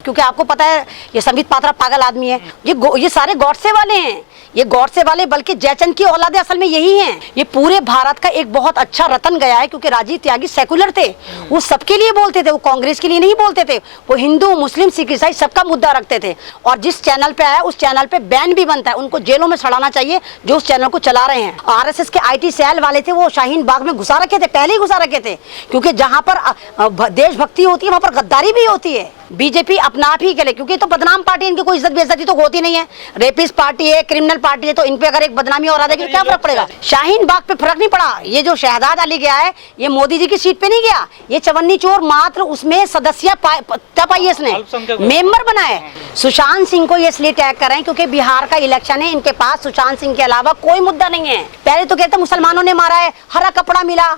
क्योंकि आपको पता है ये संबित पात्रा पागल आदमी है। ये सारे गॉडसे वाले हैं, ये गॉडसे वाले बल्कि जयचंद की औलादे असल में यही हैं। ये पूरे भारत का एक बहुत अच्छा रतन गया है, क्योंकि राजीव त्यागी सेकुलर थे, वो सबके लिए बोलते थे, वो कांग्रेस के लिए नहीं बोलते थे। वो हिंदू मुस्लिम सिख ईसाई सबका मुद्दा रखते थे। और जिस चैनल पे आया उस चैनल पे बैन भी बनता है, उनको जेलों में सड़ाना चाहिए जो उस चैनल को चला रहे हैं। आरएसएस के IT सेल वाले थे, वो शाहीन बाग में घुसा रखे थे, पहले ही घुसा रखे थे, क्योंकि जहाँ पर देशभक्ति होती है वहाँ पर गद्दारी भी होती है। बीजेपी अपना आप ही करे, क्योंकि तो बदनाम पार्टी, इनकी कोई इज्जत बेइज्जती तो होती नहीं है। रेपिस्ट पार्टी है, क्रिमिनल पार्टी है, तो इन पे अगर एक बदनामी और आ जाएगी तो क्या फर्क पड़ेगा। शाहीन बाग पे फर्क नहीं पड़ा। ये जो शहजाद अली गया है, ये मोदी जी की सीट पे नहीं गया, ये चवन्नी चोर मात्र उसमें सदस्य पाई, इसने मेंबर बनाए। सुशांत सिंह को ये इसलिए टैग कर रहे हैं क्योंकि बिहार का इलेक्शन है, इनके पास सुशांत सिंह के अलावा कोई मुद्दा नहीं है। पहले तो कहते मुसलमानों ने मारा है, हरा कपड़ा मिला,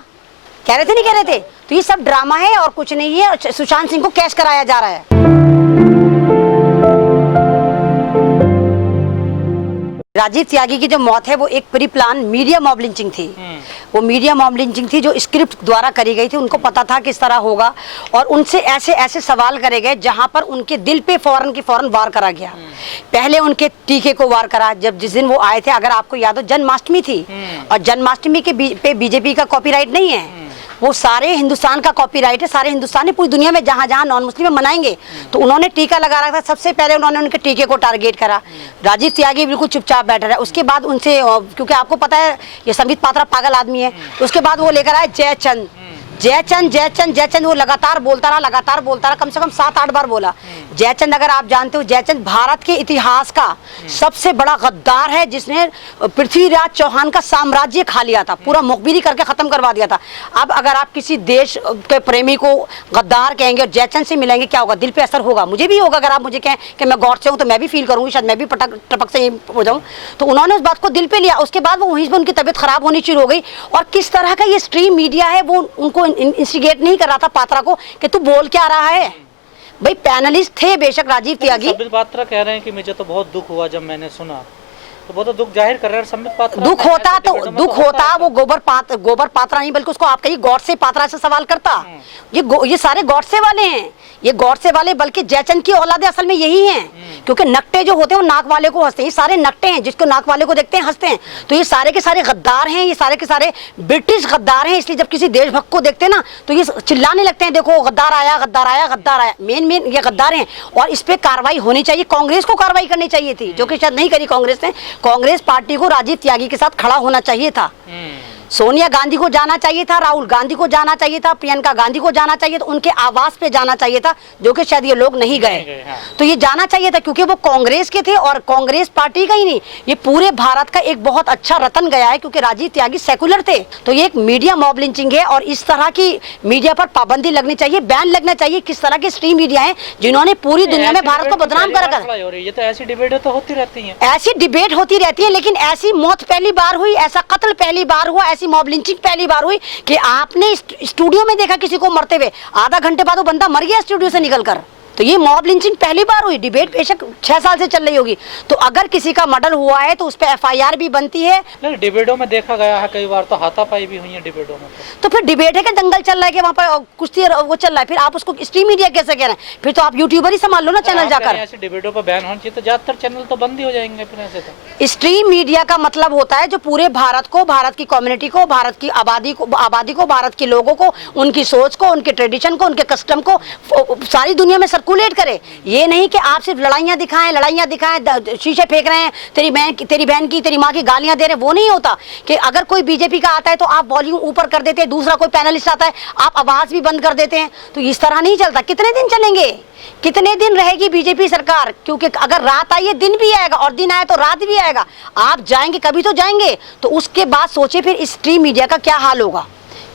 कह रहे थे नहीं कह रहे थे। तो ये सब ड्रामा है और कुछ नहीं है। सुशांत सिंह को कैश कराया जा रहा है। राजीव त्यागी की जो मौत है वो एक pre plan media mob lynching थी। वो मीडिया मॉब लिंचिंग थी जो स्क्रिप्ट द्वारा करी गई थी। उनको पता था किस तरह होगा और उनसे ऐसे ऐसे सवाल करे गए जहां पर उनके दिल पे फौरन की फौरन वार करा गया। पहले उनके टीके को वार करा, जब जिस दिन वो आए थे, अगर आपको याद हो जन्माष्टमी थी, और जन्माष्टमी के पे बीजेपी का कॉपीराइट नहीं है, वो सारे हिंदुस्तान का कॉपीराइट है। सारे हिंदुस्तान ने, पूरी दुनिया में जहाँ जहाँ नॉन मुस्लिम मनाएंगे, तो उन्होंने टीका लगा रखा था। सबसे पहले उन्होंने उनके टीके को टारगेट करा। राजीव त्यागी बिल्कुल चुपचाप बैठा रहा। उसके बाद उनसे, क्योंकि आपको पता है ये संबित पात्रा पागल आदमी है, उसके बाद वो लेकर आए जयचंद। जयचंद जयचंद जयचंद, वो लगातार बोलता रहा, कम से कम 7-8 बार बोला। जयचंद, अगर आप जानते हो, जयचंद भारत के इतिहास का सबसे बड़ा गद्दार है, जिसने पृथ्वीराज चौहान का साम्राज्य खा लिया था, पूरा मुखबिरी करके खत्म करवा दिया था। अब अगर आप किसी देश के प्रेमी को गद्दार कहेंगे और जयचंद से मिलेंगे, क्या होगा? दिल पे असर होगा। मुझे भी होगा। अगर आप मुझे कहें कि मैं गॉड से हूँ तो मैं भी फील करूंगी, शायद मैं भी टपक से हो जाऊँ। तो उन्होंने उस बात को दिल पे लिया। उसके बाद वो वहीं पर उनकी तबीयत खराब होनी शुरू हो गई। और किस तरह का ये स्ट्रीम मीडिया है, वो उनको इंस्टिगेट नहीं कर रहा था पात्रा को कि तू बोल क्या रहा है। भाई पैनलिस्ट थे बेशक राजीव त्यागी। संबित पात्रा कह रहे हैं कि मुझे तो बहुत दुख हुआ जब मैंने सुना, तो बहुत दुख जाहिर कर रहे हैं संबित पात्रा। दुख होता तो वो गोबर पात्रा नहीं, बल्कि उसको आप कहिए गॉड से पात्रा से सवाल करता। ये सारे गॉड से वाले हैं, ये गॉड से वाले बल्कि जयचंद की औलादे असल में यही हैं। क्योंकि नकटे जो होते हैं वो नाक वाले को हंसते हैं। ये सारे नकटे हैं, जिसको नाक वाले को देखते हैं हंसते हैं। तो ये सारे के सारे गद्दार हैं, ये सारे के सारे ब्रिटिश गद्दार हैं। इसलिए जब किसी देशभक्त को देखते हैं ना, तो ये चिल्लाने लगते हैं, देखो गद्दार आया, गद्दार आया, गद्दार आया। मेन ये गद्दार हैं और इस पे कार्रवाई होनी चाहिए। कांग्रेस को कार्रवाई करनी चाहिए थी, जो कि शायद नहीं करी कांग्रेस ने। कांग्रेस पार्टी को राजीव त्यागी के साथ खड़ा होना चाहिए था। सोनिया गांधी को जाना चाहिए था, राहुल गांधी को जाना चाहिए था, प्रियंका गांधी को जाना चाहिए था, उनके आवास पे जाना चाहिए था, जो कि शायद ये लोग नहीं गए। तो ये जाना चाहिए था, क्योंकि वो कांग्रेस के थे और कांग्रेस पार्टी का ही नहीं, ये पूरे भारत का एक बहुत अच्छा रतन गया है, क्योंकि राजीव त्यागी सेकुलर थे। तो ये एक मीडिया मॉब लिंचिंग है और इस तरह की मीडिया पर पाबंदी लगनी चाहिए, बैन लगना चाहिए। किस तरह के स्ट्रीम मीडिया है जिन्होंने पूरी दुनिया में भारत को बदनाम कर रखा है। ये तो ऐसी डिबेट तो होती रहती है, ऐसी डिबेट होती रहती है, लेकिन ऐसी मौत पहली बार हुई, ऐसा कत्ल पहली बार हुआ, मॉब लिंचिंग पहली बार हुई कि आपने स्टूडियो में देखा किसी को मरते हुए, आधा घंटे बाद वो बंदा मर गया स्टूडियो से निकलकर। तो ये मॉब लिंचिंग पहली बार हुई। डिबेट बेशक 6 साल से चल रही होगी। तो अगर किसी का मर्डर हुआ है तो उस पर FIR भी बनती है। डिबेटों में देखा गया है कई बार तो हाथापाई भी हुई है डिबेटों में। तो फिर डिबेट है कि दंगल चल रहा है कि वहाँ पर कुश्ती वो चल रहा है, फिर आप उसको स्ट्रीम मीडिया कैसे कह रहे हैं? फिर तो आप यूट्यूबर ही संभाल लो ना चैनल जाकर। ऐसे डिबेटों पर बैन होना चाहिए तो ज्यादातर चैनल तो बंद ही हो जाएंगे फिर ऐसे तो। स्ट्रीम मीडिया का मतलब होता है जो पूरे भारत को, भारत की कम्युनिटी को, भारत की आबादी को, भारत के लोगों को, उनकी सोच को, उनके ट्रेडिशन को, उनके कस्टम को सारी दुनिया में सर्कुलेट करे। ये नहीं कि आप सिर्फ लड़ाइयाँ दिखाएं, शीशे फेंक रहे हैं, तेरी बहन की, तेरी माँ की गालियां दे रहे हैं। वो नहीं होता कि अगर कोई बीजेपी का आता है तो आप वॉल्यूम ऊपर कर देते हैं, दूसरा कोई पैनलिस्ट आता है आप आवाज भी बंद कर देते हैं। तो इस तरह नहीं चलता। कितने दिन चलेंगे, कितने दिन रहेगी बीजेपी सरकार? क्योंकि अगर रात आई है दिन भी आएगा और दिन आए तो रात भी आएगा। आप जाएंगे कभी तो जाएंगे। तो उसके बाद सोचे फिर स्ट्रीम मीडिया का क्या हाल होगा,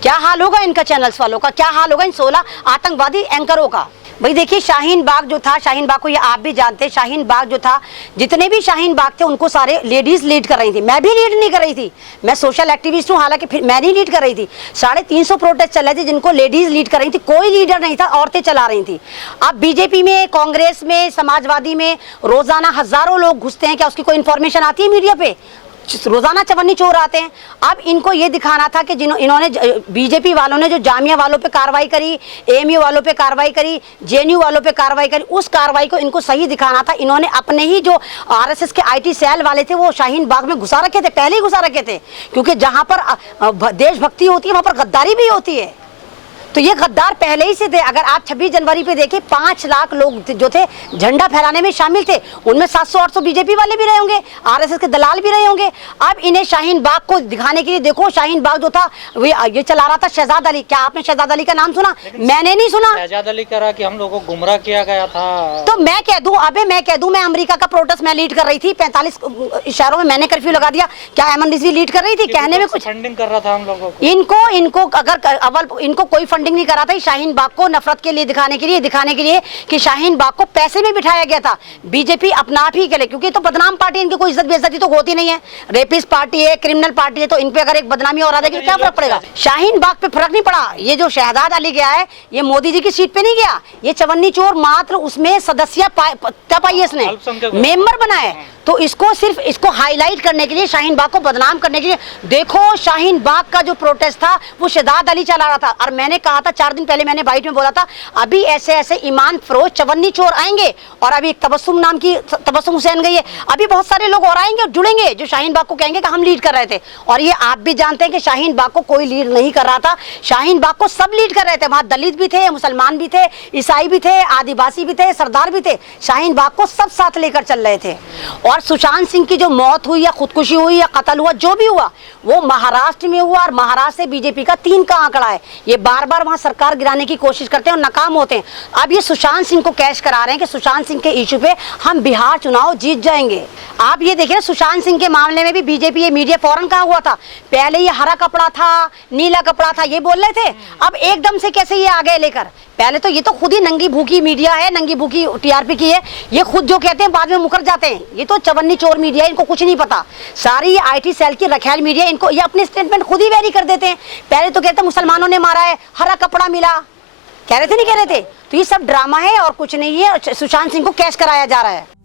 क्या हाल होगा इनका चैनल्स वालों का, क्या हाल होगा इन 16 आतंकवादी एंकरों का। भाई देखिए शाहीन बाग जो था, शाहीन बाग को ये आप भी जानते हैं, शाहीन बाग जो था, जितने भी शाहीन बाग थे उनको सारे लेडीज लीड कर रही थी। मैं भी लीड नहीं कर रही थी, मैं सोशल एक्टिविस्ट हूँ, हालांकि फिर मैं नहीं लीड कर रही थी। 350 प्रोटेस्ट चल रहे थे जिनको लेडीज लीड कर रही थी, कोई लीडर नहीं था, औरतें चला रही थी। अब बीजेपी में, कांग्रेस में, समाजवादी में रोजाना हजारों लोग घुसते हैं, क्या उसकी कोई इन्फॉर्मेशन आती है मीडिया पे? रोजाना चवन्नी चोर आते हैं। अब इनको ये दिखाना था कि इन्होंने बीजेपी वालों ने जो जामिया वालों पे कार्रवाई करी, एएमयू वालों पे कार्रवाई करी, जेएनयू वालों पे कार्रवाई करी, उस कार्रवाई को इनको सही दिखाना था। इन्होंने अपने ही जो आरएसएस के आईटी सेल वाले थे वो शाहीन बाग में घुसा रखे थे, पहले ही घुसा रखे थे, क्योंकि जहां पर देशभक्ति होती है वहां पर गद्दारी भी होती है। तो ये गद्दार पहले ही से थे। अगर आप 26 जनवरी पे देखिए 5 लाख लोग जो थे झंडा फहराने में शामिल थे, उनमें 700-800 बीजेपी वाले भी रहे होंगे, आरएसएस के दलाल भी रहे होंगे। अब इन्हें शाहीन बाग को दिखाने के लिए, देखो शाहीन बाग जो था ये चला रहा था शहजाद अली। क्या आपने शहजाद अली का नाम सुना? मैंने नहीं सुना। शहजाद अली कह रहा कि हम लोगों को गुमराह किया गया था। तो मैं कह दूं, मैं कह दूं, मैं अमेरिका का प्रोटेस्ट मैं लीड कर रही थी, 45 शहरों में मैंने कर्फ्यू लगा दिया। क्या अहमद रिजवी लीड कर रही थी? कहने में कुछ फंडिंग कर रहा था हम लोगों को। इनको अगर अव्वल इनको कोई फंडिंग नहीं करा था। शाहीन बाग को नफरत के लिए दिखाने के लिए कि शाहीन बाग को पैसे में बिठाया गया था बीजेपी अपना आप ही के लिए, क्योंकि तो बदनाम पार्टी, इनकी कोई इज्जत बेइज्जती तो होती नहीं है। रेपिस्ट पार्टी है, क्रिमिनल पार्टी है, तो इन पे अगर एक बदनामी और आ जाएगी क्या फर्क पड़ेगा? शाहीन बाग पे फर्क नहीं पड़ा। ये जो शहजाद अली गया है ये मोदी जी की सीट पे नहीं गया, ये चवन्नी चोर मात्र उसमें सदस्य तब आई इसने मेंबर बना है। तो इसको सिर्फ इसको हाईलाइट करने के लिए, शाहीन बाग को बदनाम करने के लिए, देखो शाहीन बाग का जो प्रोटेस्ट था वो शहजाद अली चला रहा था। और मैंने कहा था 4 दिन पहले, मैंने बाइट में बोला था अभी ऐसे ऐसे ईमान फरोज चवन्नी चोर आएंगे, और अभी एक तबस्सुम नाम की तबस्सुम हुसैन गई है, अभी बहुत सारे लोग और आएंगे और जुड़ेंगे जो शाहीन बाग को कहेंगे कि हम लीड कर रहे थे। और ये आप भी जानते हैं कि शाहीन बाग को कोई लीड नहीं कर रहा था, शाहीन बाग को सब लीड कर रहे थे। वहां दलित भी थे, मुसलमान भी थे, ईसाई भी थे, आदिवासी भी थे, सरदार भी थे, शाहीन बाग को सब साथ लेकर चल रहे थे। और सुशांत सिंह की जो मौत हुई या खुदकुशी हुई या कत्ल हुआ, जो भी हुआ वो महाराष्ट्र में हुआ, और महाराष्ट्र से बीजेपी का 3 का आंकड़ा है। ये बार बार वहां सरकार गिराने की कोशिश करते हैं और नाकाम होते हैं। अब ये सुशांत सिंह को कैश करा रहे हैं कि सुशांत सिंह के इशू पे हम बिहार चुनाव जीत जाएंगे। आप ये देखिए सुशांत सिंह के मामले में भी बीजेपी ये मीडिया फौरन कहा हुआ था, पहले ये हरा कपड़ा था, नीला कपड़ा था, ये बोल रहे थे, अब एकदम से कैसे ये आ गए लेकर। पहले तो ये तो खुद ही नंगी भूखी मीडिया है, नंगी भूखी टीआरपी की है, ये खुद जो कहते हैं बाद में मुकर जाते हैं। ये तो चवन्नी चोर मीडिया है, इनको कुछ नहीं पता। सारी आईटी सेल की रखैल मीडिया, इनको ये अपने स्टेटमेंट खुद ही वेरी कर देते हैं। पहले तो कहते हैं मुसलमानों ने मारा है, हरा कपड़ा मिला, कह रहे थे नहीं कह रहे थे। तो ये सब ड्रामा है और कुछ नहीं है, सुशांत सिंह को कैश कराया जा रहा है।